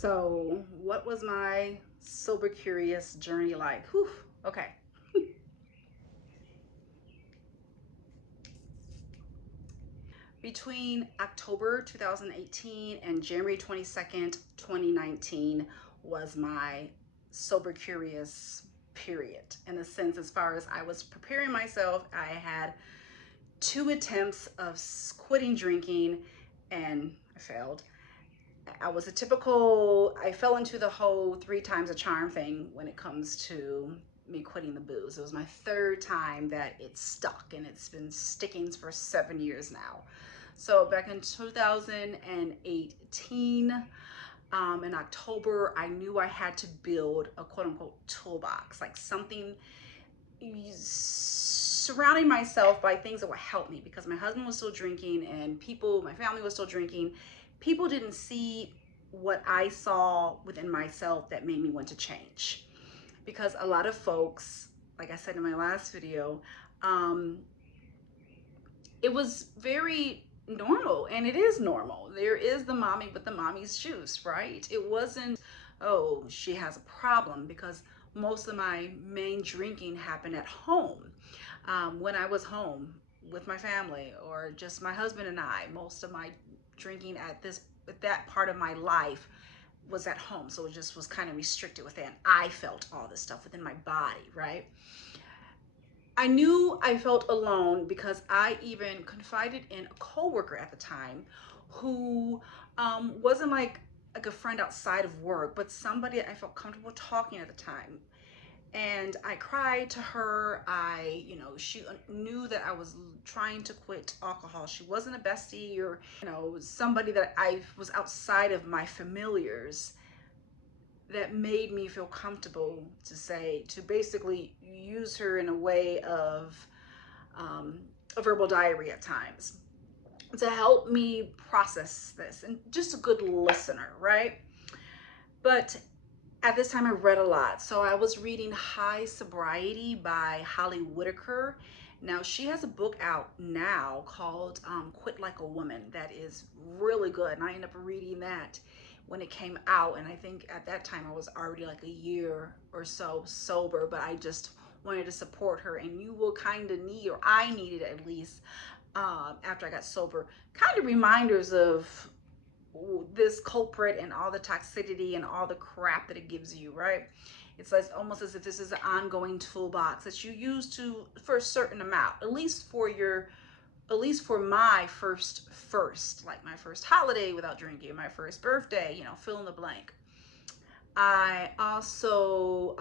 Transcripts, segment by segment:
So, what was my sober curious journey like? Whew, okay. Between October 2018 and January 22nd, 2019 was my sober curious period. In a sense, as far as I was preparing myself, I had two attempts of quitting drinking and I failed. I was a typical, I fell into the whole three times a charm thing when it comes to me quitting the booze. It was my third time that it stuck, and it's been sticking for 7 years now. So back in 2018, in October, I knew I had to build a quote unquote toolbox, like something surrounding myself by things that would help me, because my husband was still drinking and my family was still drinking. People didn't see what I saw within myself that made me want to change. Because a lot of folks, like I said in my last video, um, it was very normal, and it is normal. There is the mommy with the mommy's juice, right? It wasn't, oh, she has a problem, because most of my main drinking happened at home. When I was home with my family or just my husband and I, most of my drinking at that part of my life was at home. So it just was kind of restricted within. I felt all this stuff within my body, right? I knew I felt alone because I even confided in a coworker at the time who wasn't like a friend outside of work, but somebody I felt comfortable talking at the time. And I cried to her. She knew that I was trying to quit alcohol. She wasn't a bestie or, somebody that I was outside of my familiars, that made me feel comfortable to basically use her in a way of a verbal diary at times to help me process this, and just a good listener, right? But at this time I read a lot. So I was reading High Sobriety by Holly Whitaker. Now she has a book out now called Quit Like a Woman that is really good. And I ended up reading that when it came out. And I think at that time I was already like a year or so sober, but I just wanted to support her. And you will kind of need, or I needed at least, after I got sober, kind of reminders of this culprit and all the toxicity and all the crap that it gives you, right? It's like almost as if this is an ongoing toolbox that you use for a certain amount, at least for my first, like my first holiday without drinking, my first birthday, fill in the blank. I also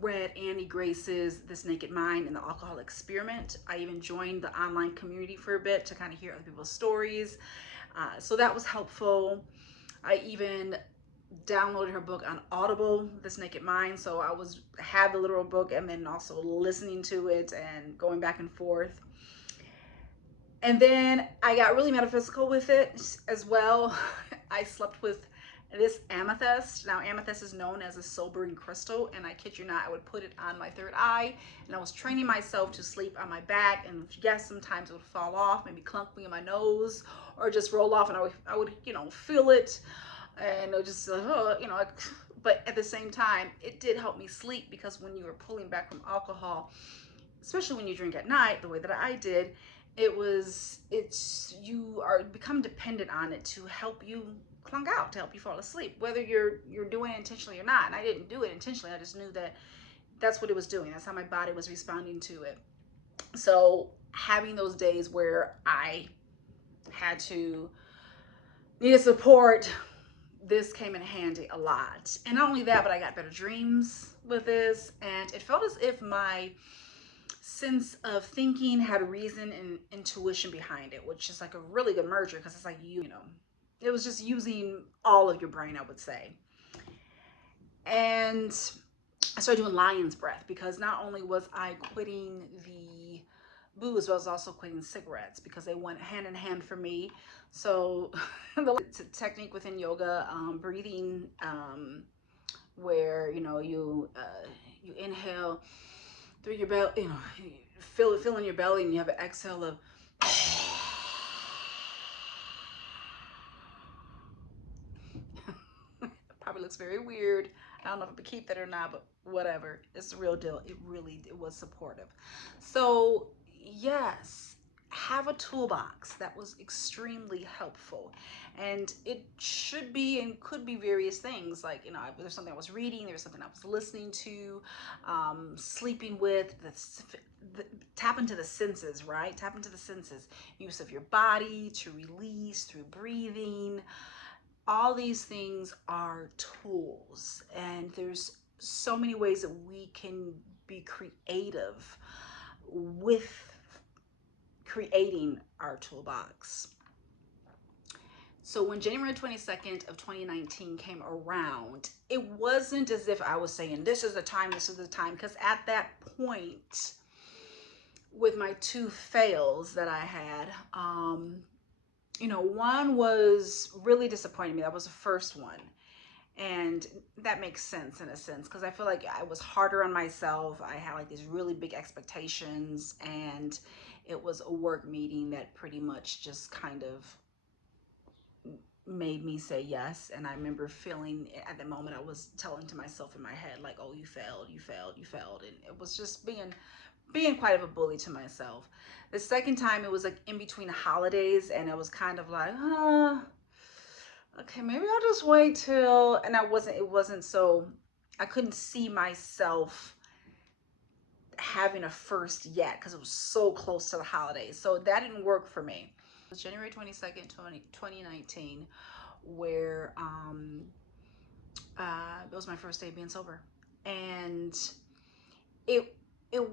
read Annie Grace's This Naked Mind and the Alcohol Experiment. I even joined the online community for a bit to kind of hear other people's stories. So that was helpful. I even downloaded her book on Audible, This Naked Mind. So I had the literal book and then also listening to it and going back and forth. And then I got really metaphysical with it as well. I slept with this amethyst. Now amethyst is known as a sobering crystal, and I kid you not, I would put it on my third eye, and I was training myself to sleep on my back. And yes, sometimes it would fall off, maybe clunk me in my nose, or just roll off, and I would feel it, and it would just but at the same time it did help me sleep, because when you were pulling back from alcohol, especially when you drink at night the way that I did, you are become dependent on it to help you clunk out, to help you fall asleep, whether you're doing it intentionally or not. And I didn't do it intentionally. I just knew that that's what it was doing. That's how my body was responding to it. So having those days where I needed support, this came in handy a lot. And not only that, but I got better dreams with this, and it felt as if my sense of thinking had reason and intuition behind it, which is like a really good merger, because it's like it was just using all of your brain, I would say. And I started doing lion's breath, because not only was I quitting the booze, but I was also quitting cigarettes, because they went hand in hand for me. So the technique within yoga, breathing, where you inhale through your belly, feel in your belly, and you have an exhale of looks very weird. I don't know if I could keep that or not, but whatever. It's the real deal. It was supportive. So yes, have a toolbox. That was extremely helpful. And it should be and could be various things. Like, you know, there's something I was reading, there's something I was listening to, sleeping with, tap into the senses, right? Tap into the senses. Use of your body to release through breathing. All these things are tools, and there's so many ways that we can be creative with creating our toolbox. So when January 22nd of 2019 came around, it wasn't as if I was saying, this is the time, because at that point, with my two fails that I had, you know, one was really disappointing me. That was the first one. And that makes sense in a sense, because I feel like I was harder on myself. I had like these really big expectations, and it was a work meeting that pretty much just kind of made me say yes. And I remember feeling at the moment, I was telling to myself in my head, like, oh, you failed, you failed, you failed. And it was just being quite of a bully to myself. The second time, it was like in between holidays, and it was kind of like, okay, maybe I'll just wait till, and it wasn't so, I couldn't see myself having a first yet because it was so close to the holidays. So that didn't work for me. It was January 22nd, 2019, where it was my first day being sober. And it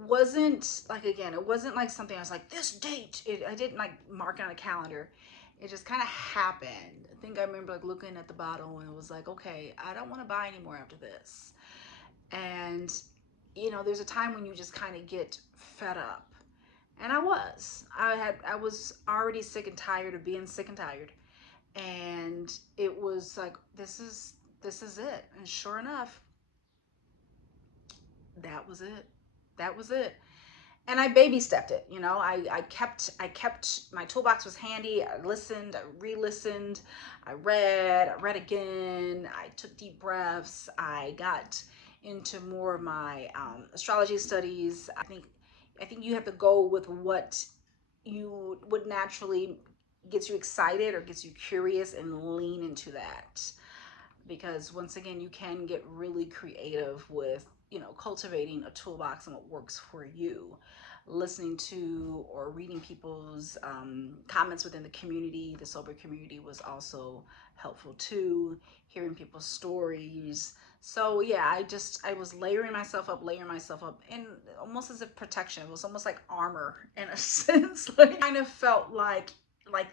wasn't like, again, it wasn't like something I was like, this date, I didn't like mark it on a calendar. It just kind of happened. I think I remember like looking at the bottle, and it was like, okay, I don't want to buy anymore after this. And you know, there's a time when you just kind of get fed up. And I was already sick and tired of being sick and tired. And it was like, this is it. And sure enough, that was it. That was it. And I baby stepped it, you know. I kept my toolbox was handy. I listened, I re-listened, I read again, I took deep breaths, I got into more of my astrology studies. I think you have to go with what naturally gets you excited or gets you curious, and lean into that. Because once again, you can get really creative with, you know, cultivating a toolbox and what works for you. Listening to or reading people's comments within the community, the sober community, was also helpful too. Hearing people's stories. So yeah, I was layering myself up, and almost as if protection. It was almost like armor in a sense. Like, kind of felt like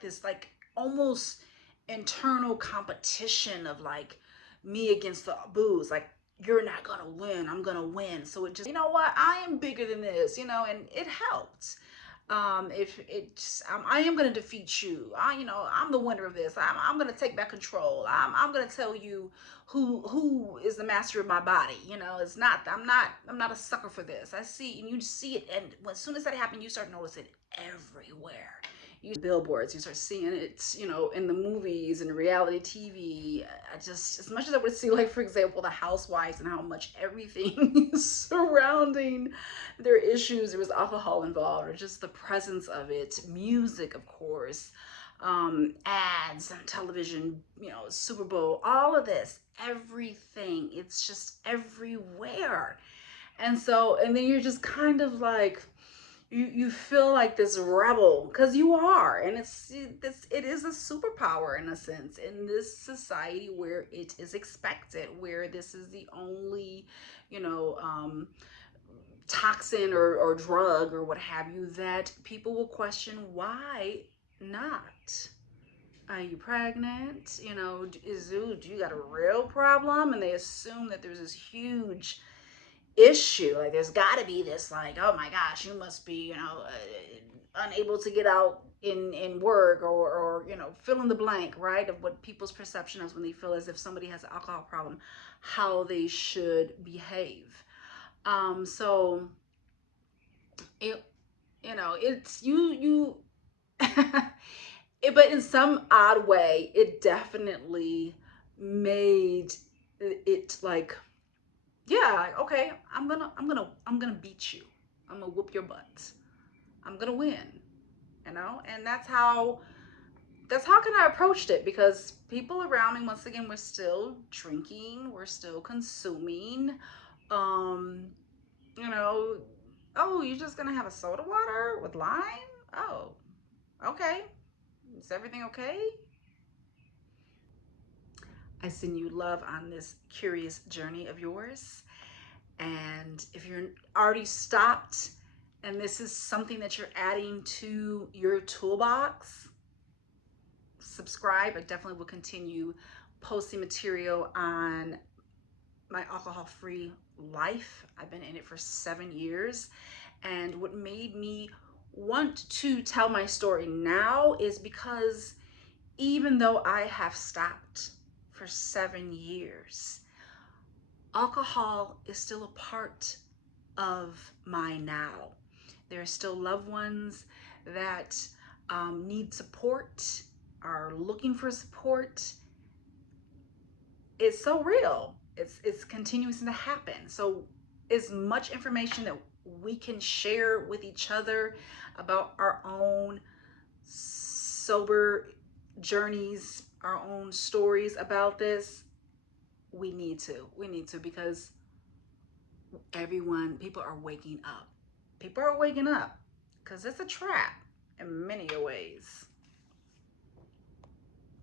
this, like almost internal competition of like me against the booze. Like, you're not gonna win, I'm gonna win. So it just, you know what, I am bigger than this, you know. And it helped. If it's I am gonna defeat you, you know, I'm the winner of this. I'm gonna take back control. I'm gonna tell you who is the master of my body. You know, it's not, I'm not a sucker for this. I see, and you see it, and as soon as that happened, you start noticing it everywhere. You billboards, you start seeing it, you know, in the movies and reality TV. I just, as much as I would see, like, for example, the housewives and how much everything surrounding their issues, there was alcohol involved, or just the presence of it, music, of course, ads on television, you know, Super Bowl, all of this, everything, it's just everywhere. And so, and then you're just kind of like, you feel like this rebel, because you are. And it is a superpower in a sense in this society where it is expected, where this is the only, you know, toxin or drug or what have you, that people will question. Why not? Are you pregnant? You know, do you got a real problem? And they assume that there's this huge issue. Like, there's got to be this, like, oh my gosh, you must be, you know, unable to get out in work, or you know, fill in the blank, right, of what people's perception is when they feel as if somebody has an alcohol problem, how they should behave. So it, you know, it's you but in some odd way, it definitely made it like, yeah, like, okay, I'm gonna beat you. I'm gonna whoop your butt. I'm gonna win, you know? And that's how can I approached it, because people around me, once again, we're still drinking, we're still consuming. Um, you know, oh, you're just gonna have a soda water with lime? Oh, okay. Is everything okay? I send you love on this curious journey of yours. And if you're already stopped and this is something that you're adding to your toolbox, subscribe. I definitely will continue posting material on my alcohol-free life. I've been in it for 7 years. And what made me want to tell my story now is because even though I have stopped for 7 years, alcohol is still a part of my now. There are still loved ones that need support, are looking for support. It's so real. It's continuing to happen. So as much information that we can share with each other about our own sober journeys, our own stories about this, we need to. We need to, because people are waking up. People are waking up because it's a trap in many ways.